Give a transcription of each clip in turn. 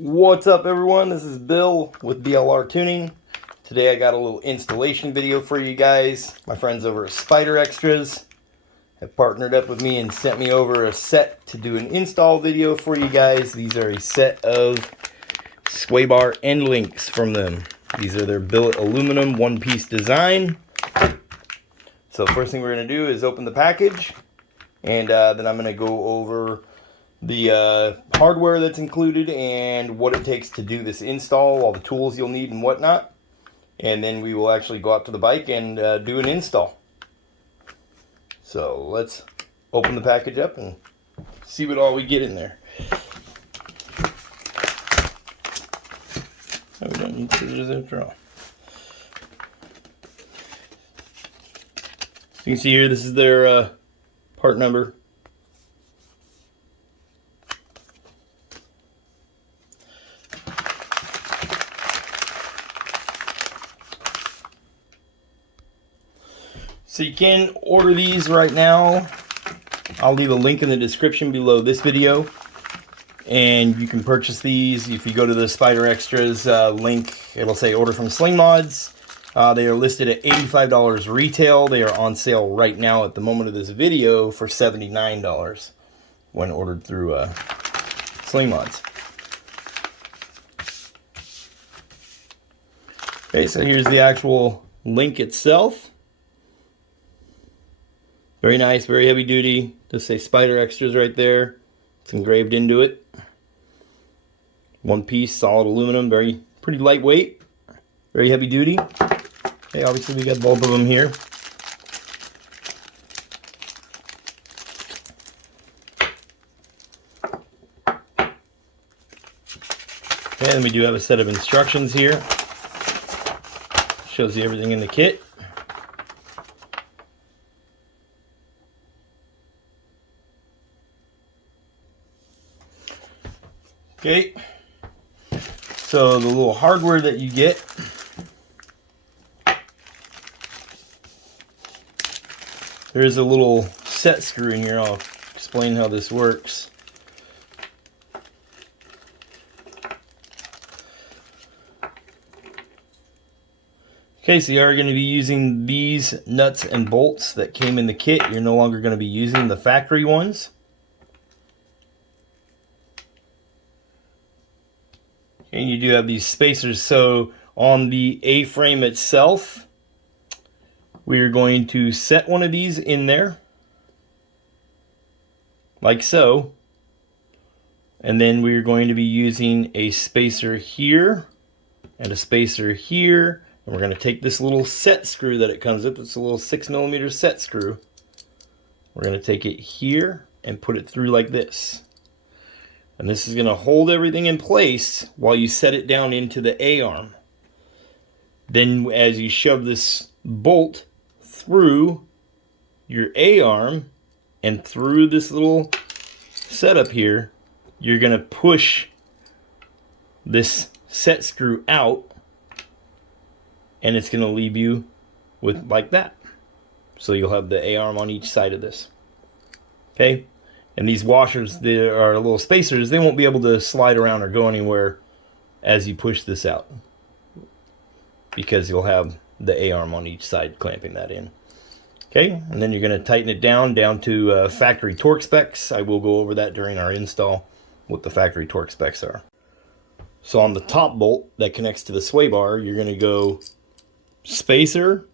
What's up everyone, this is Bill with BLRTUNING. Today I got a little installation video for you guys. My friends over at SPYDEREXTRAS have partnered up with me and sent me over a set to do an install video for you guys. These are a set of sway bar end links from them. These are their billet aluminum one-piece design. So first thing we're going to do is open the package, and then I'm going to go over the hardware that's included and what it takes to do this install, all the tools you'll need and whatnot, and then we will actually go out to the bike and do an install. So let's open the package up and see what all we get in there. Oh, we don't need scissors after all. So you can see here, this is their part number. So you can order these right now. I'll leave a link in the description below this video, and you can purchase these. If you go to the SPYDEREXTRAS link, it'll say order from Sling Mods. They are listed at $85 retail. They are on sale right now at the moment of this video for $79 when ordered through Sling Mods. Okay, so here's the actual link itself. Very nice, very heavy duty. Just say SPYDEREXTRAS right there. It's engraved into it. One piece, solid aluminum, pretty lightweight, very heavy duty. Okay, obviously we got both of them here. Okay, then we do have a set of instructions here. Shows you everything in the kit. Okay, so the little hardware that you get, there's a little set screw in here. I'll explain how this works. Okay, so you are going to be using these nuts and bolts that came in the kit. You're no longer going to be using the factory ones. And you do have these spacers. So on the A-frame itself, we're going to set one of these in there, like so. And then we're going to be using a spacer here and a spacer here. And we're going to take this little set screw that it comes with. It's a little 6mm set screw. We're going to take it here and put it through like this. And this is going to hold everything in place while you set it down into the A-arm. Then as you shove this bolt through your A-arm and through this little setup here, you're going to push this set screw out, and it's going to leave you with like that. So you'll have the A-arm on each side of this. Okay? And these washers, they are little spacers, they won't be able to slide around or go anywhere as you push this out, because you'll have the A-arm on each side clamping that in. Okay, and then you're going to tighten it down to factory torque specs. I will go over that during our install, what the factory torque specs are. So on the top bolt that connects to the sway bar, you're going to go spacer,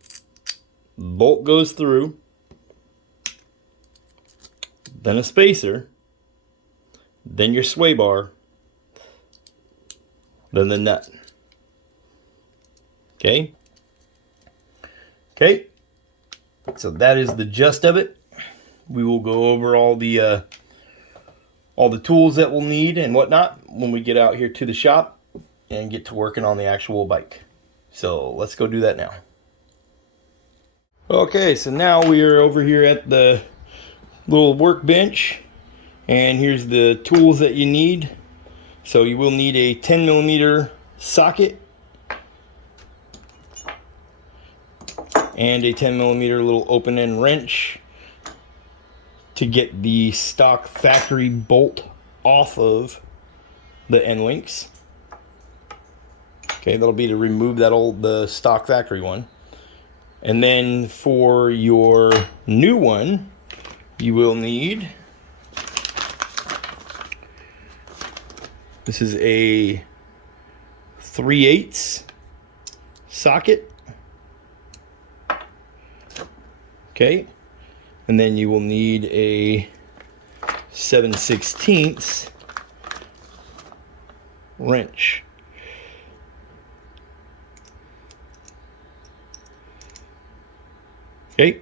bolt goes through, then a spacer, then your sway bar, then the nut. Okay? Okay, so that is the gist of it. We will go over all the tools that we'll need and whatnot when we get out here to the shop and get to working on the actual bike. So let's go do that now. Okay, so now we are over here at the little workbench, and here's the tools that you need. So you will need a 10mm socket and a 10mm little open end wrench to get the stock factory bolt off of the end links. Okay, that'll be to remove the stock factory one. And then for your new one, you will need, this is a 3/8 socket. Okay, and then you will need a 7/16 wrench. Okay,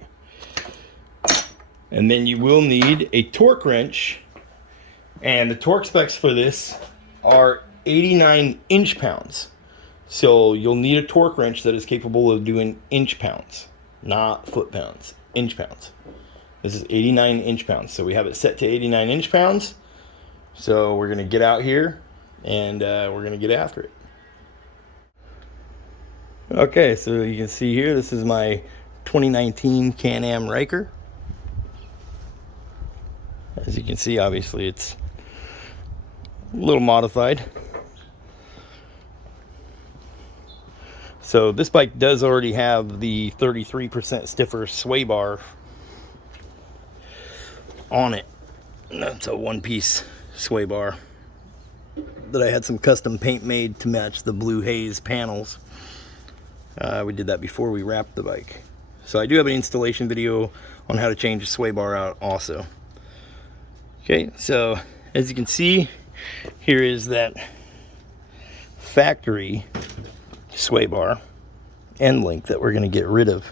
and then you will need a torque wrench, and the torque specs for this are 89 inch-pounds. So you'll need a torque wrench that is capable of doing inch-pounds, not foot-pounds, inch-pounds. This is 89 inch-pounds, so we have it set to 89 inch-pounds. So we're gonna get out here and we're gonna get after it. Okay, so you can see here, this is my 2019 Can-Am RYKER. As you can see, obviously it's a little modified. So this bike does already have the 33% stiffer sway bar on it. That's a one-piece sway bar that I had some custom paint made to match the blue haze panels. We did that before we wrapped the bike. So I do have an installation video on how to change a sway bar out also. Okay, so as you can see, here is that factory sway bar end link that we're going to get rid of.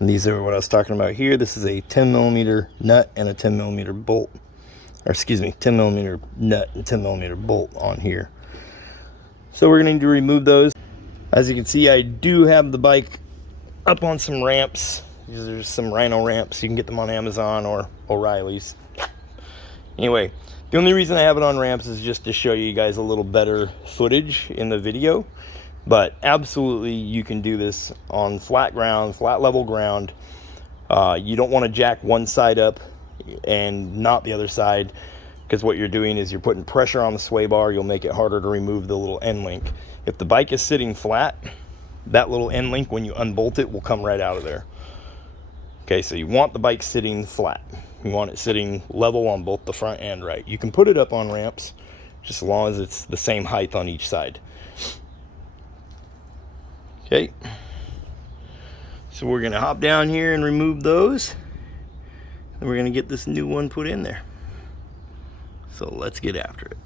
And these are what I was talking about here. This is a 10mm nut and a 10mm bolt. Or excuse me, 10mm nut and 10mm bolt on here. So we're going to need to remove those. As you can see, I do have the bike up on some ramps. These are some Rhino ramps. You can get them on Amazon or O'Reilly's. Anyway, the only reason I have it on ramps is just to show you guys a little better footage in the video. But absolutely, you can do this on flat ground, flat level ground. You don't want to jack one side up and not the other side, because what you're doing is you're putting pressure on the sway bar. You'll make it harder to remove the little end link. If the bike is sitting flat, that little end link, when you unbolt it, will come right out of there. Okay, so you want the bike sitting flat. You want it sitting level on both the front and right. You can put it up on ramps, just as long as it's the same height on each side. Okay, so we're gonna hop down here and remove those, and we're gonna get this new one put in there. So let's get after it.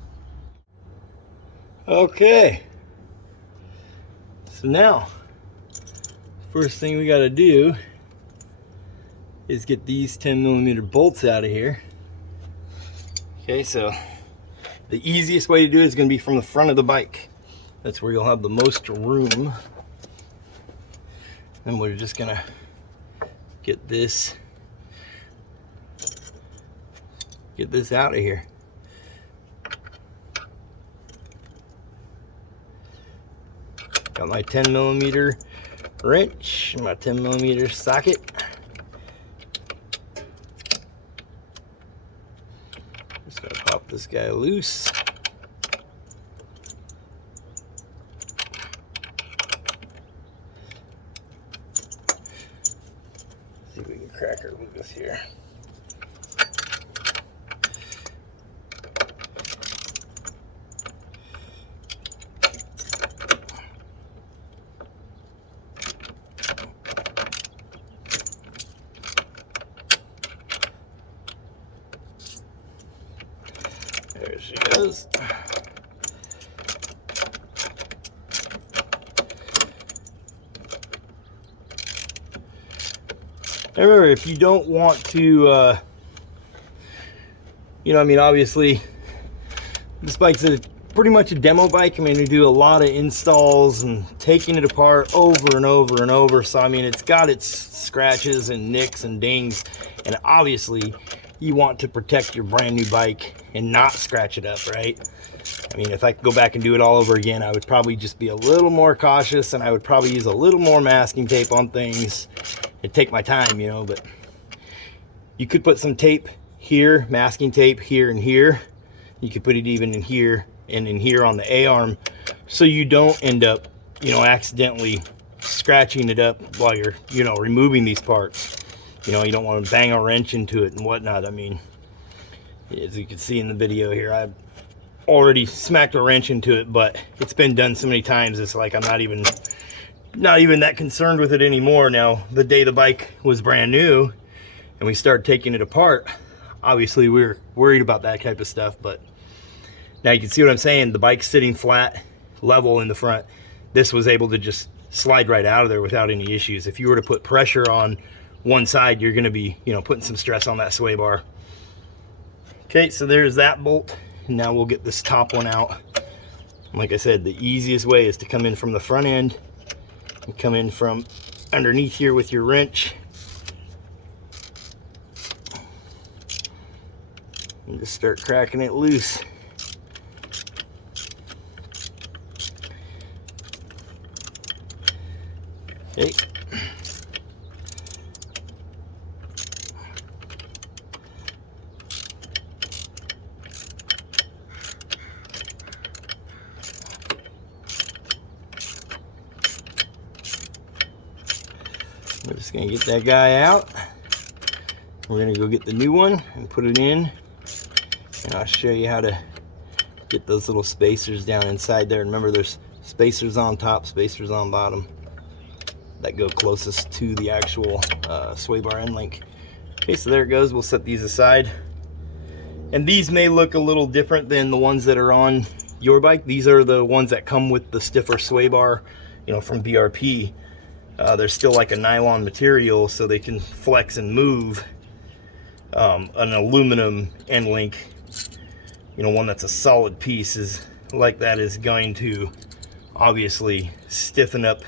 Okay, so now first thing we got to do is get these 10mm bolts out of here. Okay, so the easiest way to do it is going to be from the front of the bike. That's where you'll have the most room. And we're just going to get this out of here. Got my 10mm wrench, my 10mm socket. Just gonna pop this guy loose. See if we can crack her loose here. There she goes. Remember, if you don't want to, I mean, obviously, this bike's pretty much a demo bike. I mean, we do a lot of installs and taking it apart over and over and over. So, I mean, it's got its scratches and nicks and dings. And obviously, you want to protect your brand new bike and not scratch it up, right? I mean, if I could go back and do it all over again, I would probably just be a little more cautious, and I would probably use a little more masking tape on things and take my time, but you could put some tape here, masking tape here and here. You could put it even in here and in here on the A-arm, so you don't end up, you know, accidentally scratching it up while you're, you know, removing these parts. You know, you don't want to bang a wrench into it and whatnot. I mean, as you can see in the video here, I've already smacked a wrench into it, but it's been done so many times, it's like I'm not even that concerned with it anymore. Now, the day the bike was brand new and we started taking it apart, obviously we were worried about that type of stuff, but now you can see what I'm saying. The bike's sitting flat, level in the front. This was able to just slide right out of there without any issues. If you were to put pressure on one side, you're gonna be, you know, putting some stress on that sway bar. Okay, so there's that bolt. And now we'll get this top one out. Like I said, the easiest way is to come in from the front end and come in from underneath here with your wrench. And just start cracking it loose. Okay. We're just gonna get that guy out. We're gonna go get the new one and put it in, and I'll show you how to get those little spacers down inside there. Remember, there's spacers on top, spacers on bottom that go closest to the actual sway bar end link. Okay, so there it goes. We'll set these aside, and these may look a little different than the ones that are on your bike. These are the ones that come with the stiffer sway bar, you know, from BRP. They're still like a nylon material, so they can flex and move. An aluminum end link, you know, one that's a solid piece is like that, is going to obviously stiffen up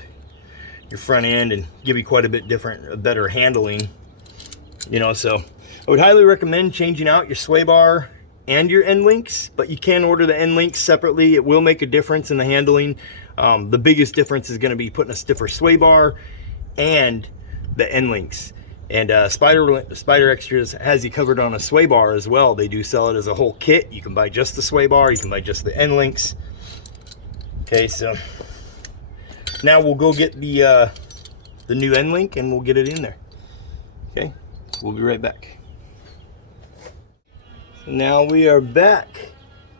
your front end and give you quite a bit better handling. You know, so I would highly recommend changing out your sway bar and your end links, but you can order the end links separately. It will make a difference in the handling. The biggest difference is going to be putting a stiffer sway bar and the end links. And SPYDEREXTRAS has you covered on a sway bar as well. They do sell it as a whole kit. You can buy just the sway bar, you can buy just the end links. Okay, so now we'll go get the new end link and we'll get it in there. Okay, we'll be right back. So now we are back,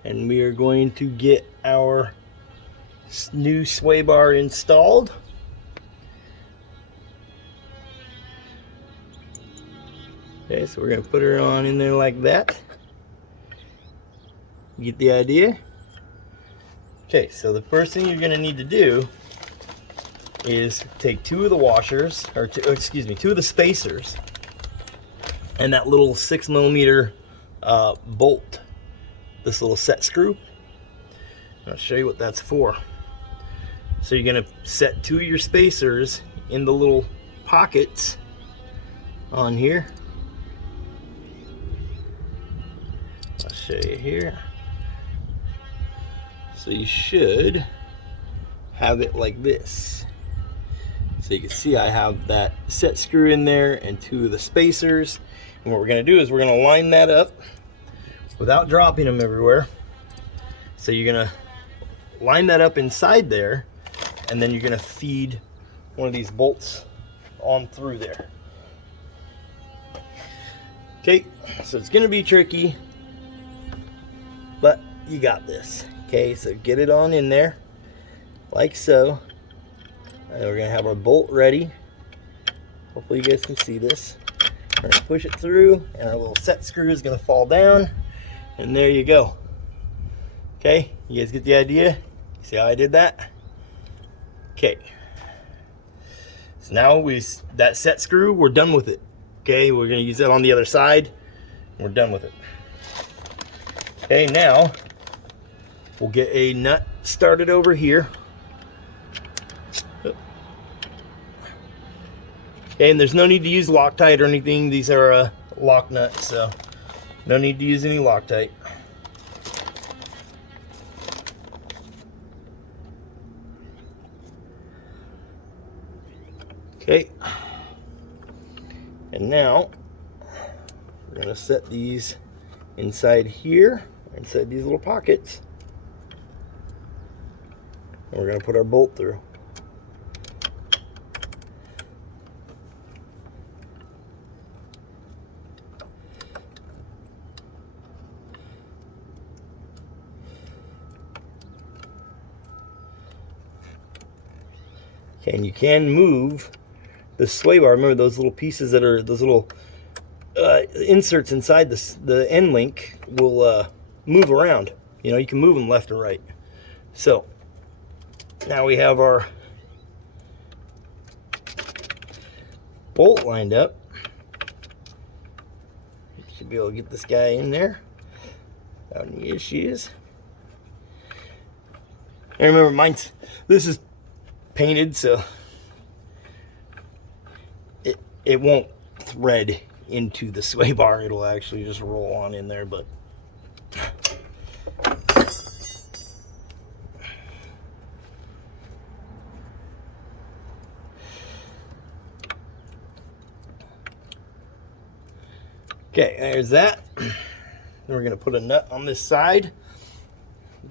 and we are going to get our new sway bar installed. Okay, so we're going to put her on in there like that. Get the idea? Okay, so the first thing you're going to need to do is take two of the washers, or two of the spacers, and that little 6mm bolt, this little set screw. I'll show you what that's for. So you're going to set two of your spacers in the little pockets on here. I'll show you here. So you should have it like this. So you can see I have that set screw in there and two of the spacers. And what we're going to do is we're going to line that up without dropping them everywhere. So you're going to line that up inside there, and then you're going to feed one of these bolts on through there. Okay, so it's going to be tricky, but you got this. Okay, so get it on in there like so, and we're going to have our bolt ready. Hopefully you guys can see this. We're going to push it through, and our little set screw is going to fall down, and there you go. Okay, you guys get the idea? See how I did that? Okay, so now that set screw, we're done with it. Okay, we're going to use that on the other side. We're done with it. Okay, now we'll get a nut started over here. Okay, and there's no need to use Loctite or anything. These are lock nuts, so no need to use any Loctite. Okay, and now we're going to set these inside here, inside these little pockets. And we're going to put our bolt through. Okay, and you can move the sway bar. Remember those little pieces that are, those little inserts inside the end link will move around. You know, you can move them left or right. So now we have our bolt lined up. Should be able to get this guy in there without any issues. And remember, this is painted, so it won't thread into the sway bar. It'll actually just roll on in there. But okay, there's that. Then we're going to put a nut on this side,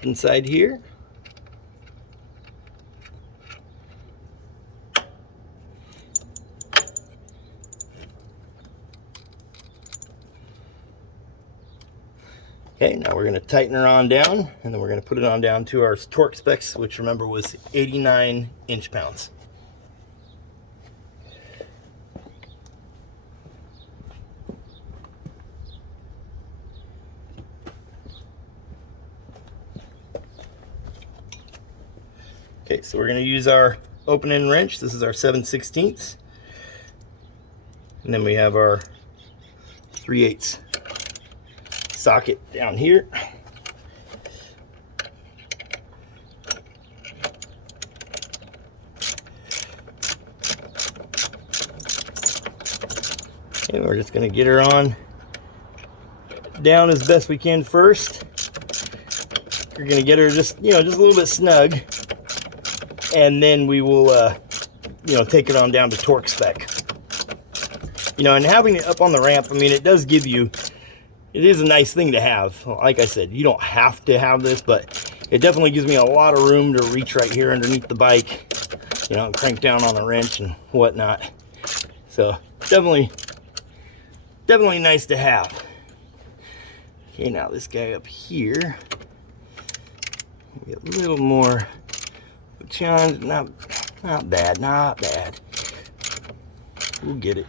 inside here. Okay, now we're going to tighten her on down, and then we're going to put it on down to our torque specs, which remember was 89 inch-pounds. Okay, so we're going to use our open-end wrench. This is our 7/16, and then we have our 3/8 socket down here. And we're just going to get her on down as best we can first. We're going to get her just, you know, just a little bit snug, and then we will, you know, take it on down to torque spec. You know, and having it up on the ramp, I mean, it does give you, it is a nice thing to have. Like I said, you don't have to have this, but it definitely gives me a lot of room to reach right here underneath the bike, you know, and crank down on the wrench and whatnot. So definitely nice to have. Okay, now this guy up here, get a little more challenge. Not bad, not bad. We'll get it.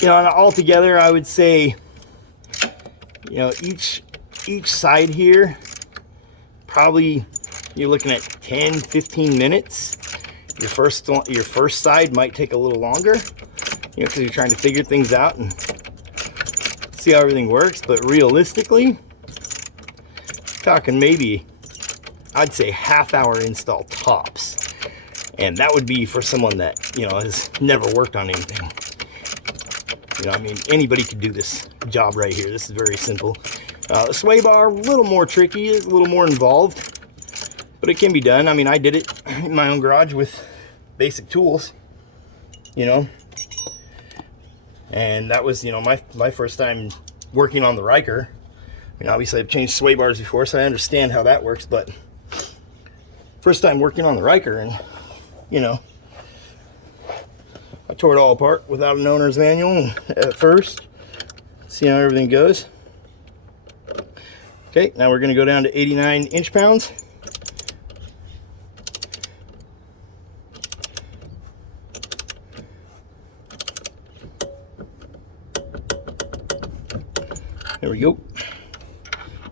You know, altogether, I would say, you know, each side here, probably you're looking at 10-15 minutes. Your first side might take a little longer, you know, because you're trying to figure things out and see how everything works. But realistically, talking maybe, I'd say half-hour install tops, and that would be for someone that, you know, has never worked on anything. You know, I mean, anybody could do this job right here. This is very simple. The sway bar, a little more tricky, a little more involved, but it can be done. I mean, I did it in my own garage with basic tools, you know, and that was, you know, my first time working on the RYKER. I mean, obviously I've changed sway bars before, so I understand how that works, but first time working on the RYKER, and, you know, I tore it all apart without an owner's manual at first. See how everything goes. Okay, now we're going to go down to 89 inch-pounds. There we go.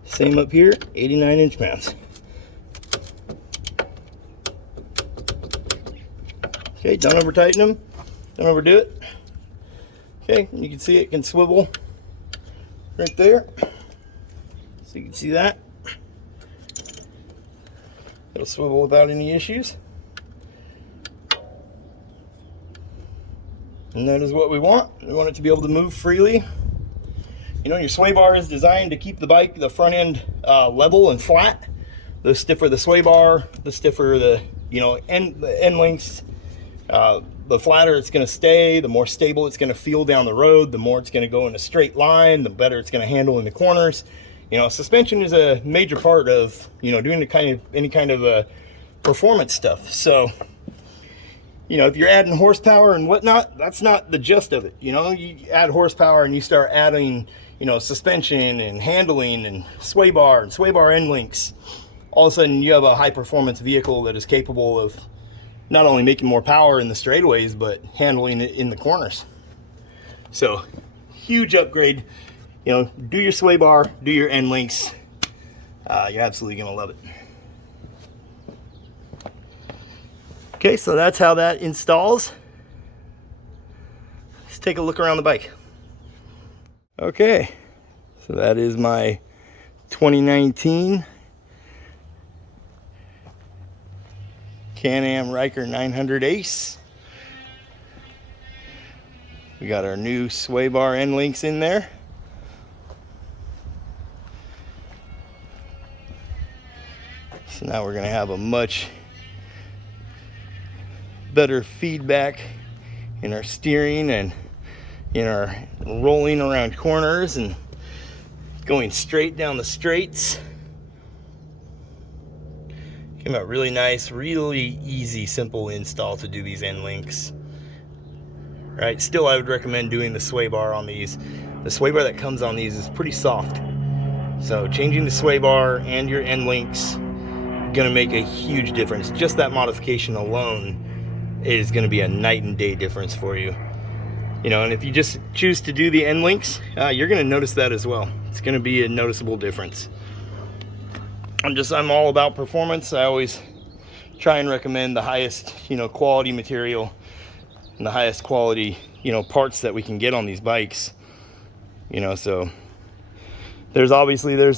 Same up here, 89 inch-pounds. Okay, don't over tighten them. Don't overdo it. Okay, you can see it can swivel right there. So you can see that. It'll swivel without any issues. And that is what we want. We want it to be able to move freely. You know, your sway bar is designed to keep the bike, the front end, level and flat. The stiffer the sway bar, the stiffer the, you know, the end lengths. The flatter it's going to stay, the more stable it's going to feel down the road, the more it's going to go in a straight line, the better it's going to handle in the corners. You know, suspension is a major part of, you know, doing any kind of performance stuff. So, you know, if you're adding horsepower and whatnot, that's not the gist of it. You know, you add horsepower and you start adding, you know, suspension and handling and sway bar end links. All of a sudden you have a high performance vehicle that is capable of not only making more power in the straightaways, but handling it in the corners. So huge upgrade. You know, do your sway bar, do your end links. You're absolutely gonna love it. Okay, so that's how that installs. Let's take a look around the bike. Okay, so that is my 2019 Can-Am RYKER 900 Ace. We got our new sway bar end links in there. So now we're gonna have a much better feedback in our steering and in our rolling around corners and going straight down the straights. Came out really nice, really easy, simple install to do these end links. Right, still I would recommend doing the sway bar on these. The sway bar that comes on these is pretty soft. So changing the sway bar and your end links gonna make a huge difference. Just that modification alone is going to be a night and day difference for you. You know, and if you just choose to do the end links, you're going to notice that as well. It's going to be a noticeable difference. I'm all about performance. I always try and recommend the highest, you know, quality material and the highest quality, you know, parts that we can get on these bikes. You know, so there's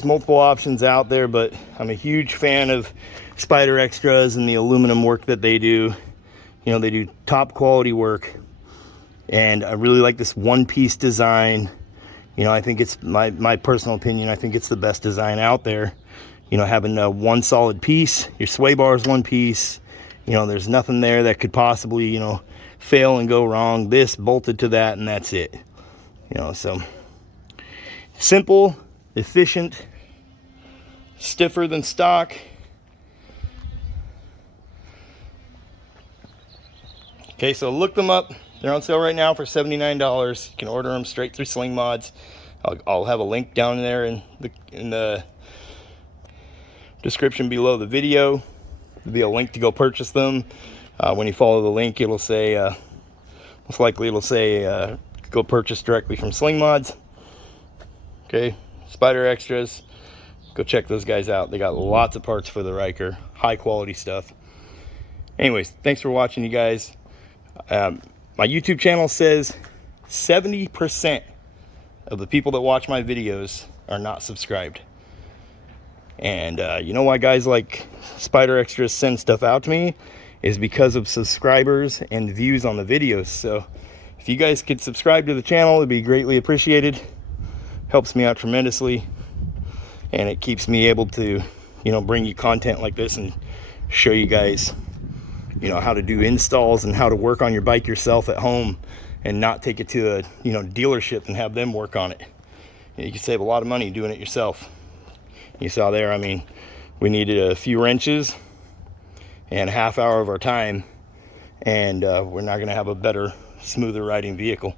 multiple options out there, but I'm a huge fan of SPYDEREXTRAS and the aluminum work that they do. You know, they do top quality work, and I really like this one-piece design. You know, I think it's my personal opinion, I think it's the best design out there. You know, having one solid piece, your sway bar is one piece. You know, there's nothing there that could possibly, you know, fail and go wrong. This bolted to that, and that's it. You know, so simple, efficient, stiffer than stock. Okay, so look them up. They're on sale right now for $79. You can order them straight through Sling Mods. I'll have a link down there in the description below the video. There'll be a link to go purchase them. When you follow the link, it'll say, most likely it'll say, go purchase directly from Sling Mods. Okay, SPYDEREXTRAS. Go check those guys out. They got lots of parts for the RYKER. High quality stuff. Anyways, thanks for watching, you guys. My YouTube channel says 70% of the people that watch my videos are not subscribed. And you know why guys like SPYDEREXTRAS send stuff out to me is because of subscribers and views on the videos. So if you guys could subscribe to the channel, it'd be greatly appreciated. Helps me out tremendously, and it keeps me able to, you know, bring you content like this and show you guys, you know, how to do installs and how to work on your bike yourself at home and not take it to a, you know, dealership and have them work on it. You can save a lot of money doing it yourself. You saw there, I mean, we needed a few wrenches and a half hour of our time, and we're not going to have a better, smoother riding vehicle.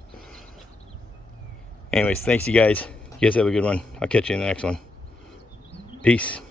Anyways, thanks you guys. You guys have a good one. I'll catch you in the next one. Peace.